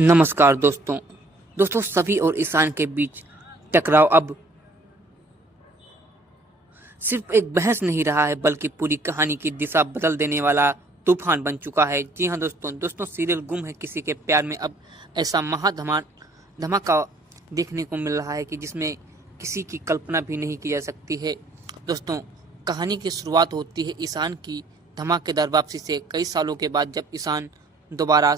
नमस्कार दोस्तों सभी और ईशान के बीच टकराव अब सिर्फ एक बहस नहीं रहा है बल्कि पूरी कहानी की दिशा बदल देने वाला तूफान बन चुका है। जी हाँ दोस्तों सीरियल गुम है किसी के प्यार में अब ऐसा धमाका देखने को मिल रहा है कि जिसमें किसी की कल्पना भी नहीं की जा सकती है। दोस्तों कहानी की शुरुआत होती है ईशान की धमाकेदार वापसी से। कई सालों के बाद जब ईशान दोबारा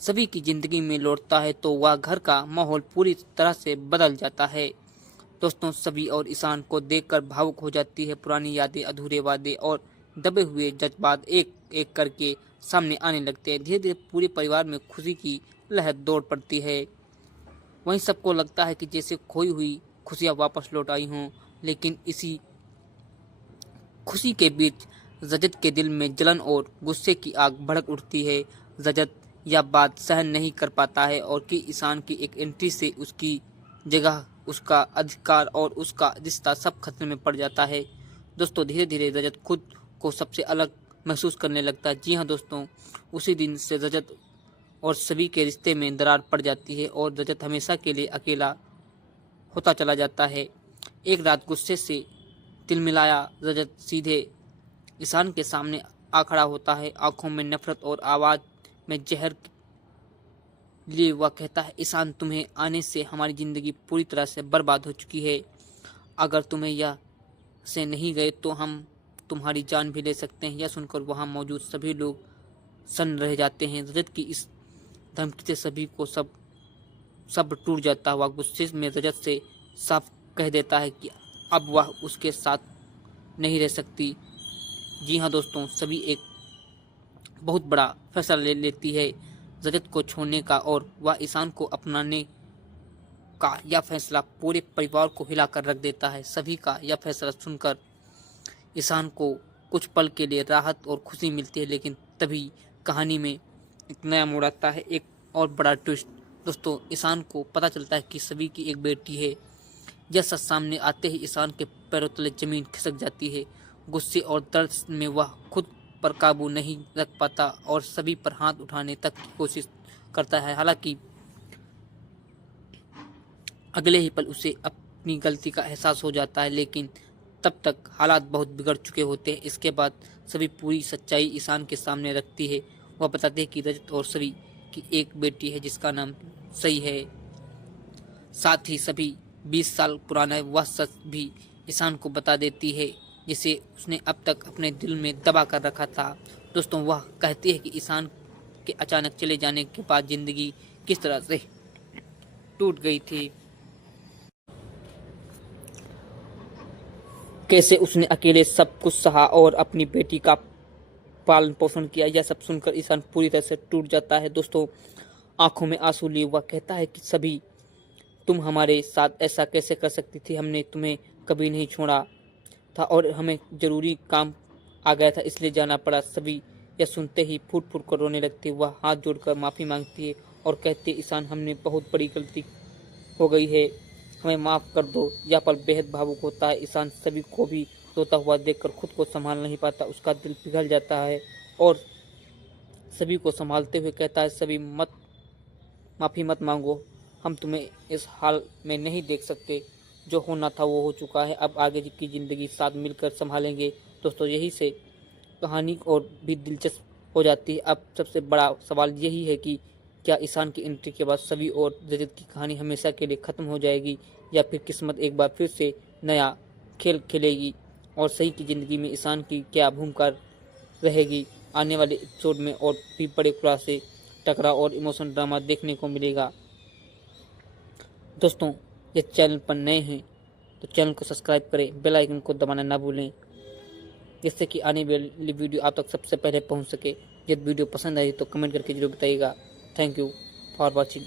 सभी की जिंदगी में लौटता है तो वह घर का माहौल पूरी तरह से बदल जाता है। दोस्तों सभी और ईशान को देखकर भावुक हो जाती है। पुरानी यादें, अधूरे वादे और दबे हुए जज्बात एक एक करके सामने आने लगते हैं। धीरे धीरे पूरे परिवार में खुशी की लहर दौड़ पड़ती है। वहीं सबको लगता है कि जैसे खोई हुई खुशियां वापस लौट आई हों। लेकिन इसी खुशी के बीच रजत के दिल में जलन और गुस्से की आग भड़क उठती है। रजत यह बात सहन नहीं कर पाता है और कि ईशान की एक एंट्री से उसकी जगह, उसका अधिकार और उसका रिश्ता सब खतरे में पड़ जाता है। दोस्तों धीरे धीरे रजत खुद को सबसे अलग महसूस करने लगता है। जी हाँ दोस्तों, उसी दिन से रजत और सभी के रिश्ते में दरार पड़ जाती है और रजत हमेशा के लिए अकेला होता चला जाता है। एक रात गुस्से से तिलमिलाया रजत सीधे ईशान के सामने आ खड़ा होता है। आंखों में नफरत और आवाज में जहर लिए वह कहता है, ईशान तुम्हें आने से हमारी जिंदगी पूरी तरह से बर्बाद हो चुकी है। अगर तुम्हें यह से नहीं गए तो हम तुम्हारी जान भी ले सकते हैं। यह सुनकर वहां मौजूद सभी लोग सन्न रह जाते हैं। रजत की इस धमकी से सभी को सब टूट जाता हुआ गुस्से में रजत से साफ कह देता है कि अब वह उसके साथ नहीं रह सकती। जी हाँ दोस्तों, सभी एक बहुत बड़ा फैसला ले लेती है रजत को छोड़ने का और वह ईशान को अपनाने का। यह फैसला पूरे परिवार को हिलाकर रख देता है। सभी का यह फैसला सुनकर ईशान को कुछ पल के लिए राहत और खुशी मिलती है, लेकिन तभी कहानी में एक नया मोड़ आता है, एक और बड़ा ट्विस्ट। दोस्तों ईशान को पता चलता है कि सभी की एक बेटी है। यह सच सामने आते ही ईशान के पैरों तले जमीन खिसक जाती है। गुस्से और दर्द में वह खुद पर काबू नहीं रख पाता और सभी पर हाथ उठाने तक की कोशिश करता है। हालांकि अगले ही पल उसे अपनी गलती का एहसास हो जाता है, लेकिन तब तक हालात बहुत बिगड़ चुके होते हैं। इसके बाद सभी पूरी सच्चाई ईशान के सामने रखती है। वह बताते हैं कि रजत और सभी की एक बेटी है जिसका नाम सई है। साथ ही सभी 20 साल पुराना वह सच भी ईशान को बता देती है जिसे उसने अब तक अपने दिल में दबा कर रखा था। दोस्तों वह कहती है कि ईशान के अचानक चले जाने के बाद जिंदगी किस तरह से टूट गई थी, कैसे उसने अकेले सब कुछ सहा और अपनी बेटी का पालन पोषण किया। यह सब सुनकर ईशान पूरी तरह से टूट जाता है। दोस्तों आंखों में आंसू लिए वह कहता है कि सभी, तुम हमारे साथ ऐसा कैसे कर सकती थी। हमने तुम्हें कभी नहीं छोड़ा था और हमें जरूरी काम आ गया था इसलिए जाना पड़ा। सभी यह सुनते ही फूट फूट कर रोने लगती। वह हाथ जोड़कर माफ़ी मांगती है और कहती है, ईशान हमने बहुत बड़ी गलती हो गई है, हमें माफ़ कर दो। यह पल बेहद भावुक होता है। ईशान सभी को भी रोता हुआ देखकर खुद को संभाल नहीं पाता। उसका दिल पिघल जाता है और सभी को संभालते हुए कहता है, सभी माफ़ी मत मांगो, हम तुम्हें इस हाल में नहीं देख सकते। जो होना था वो हो चुका है, अब आगे की ज़िंदगी साथ मिलकर संभालेंगे। दोस्तों यही से कहानी और भी दिलचस्प हो जाती है। अब सबसे बड़ा सवाल यही है कि क्या ईशान की एंट्री के बाद सभी और रजत की कहानी हमेशा के लिए ख़त्म हो जाएगी या फिर किस्मत एक बार फिर से नया खेल खेलेगी और सही की ज़िंदगी में ईशान की क्या भूमिका रहेगी। आने वाले एपिसोड में और भी बड़े खुलासे, टकराव और इमोशन ड्रामा देखने को मिलेगा। दोस्तों ये चैनल पर नए हैं तो चैनल को सब्सक्राइब करें, बेल आइकन को दबाना ना भूलें जिससे कि आने वाली वीडियो आप तक सबसे पहले पहुंच सके। यदि वीडियो पसंद आई तो कमेंट करके जरूर बताइएगा। Thank you for watching.